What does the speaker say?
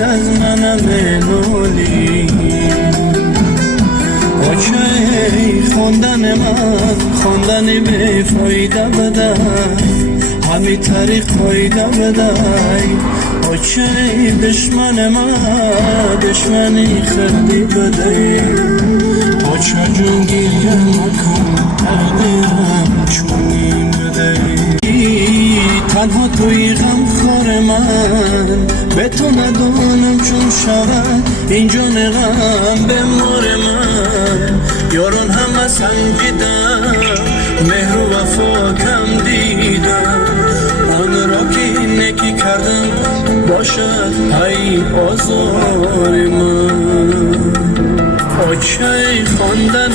عزیز از منم نالی آچه خوندن من خوندن به فایده بده همی طریق فایده بده آچه دشمن من دشمنی خیلی بده آچه جون گیره مکن تقدیرم چونین بده تنها توی غم خور من به تو ندانم چون شود این جان غم به مار من یاران همه سنگیدم مهر و وفا کم دیدم آن را که نکی کردم باشد ای آزار من آچه خواندن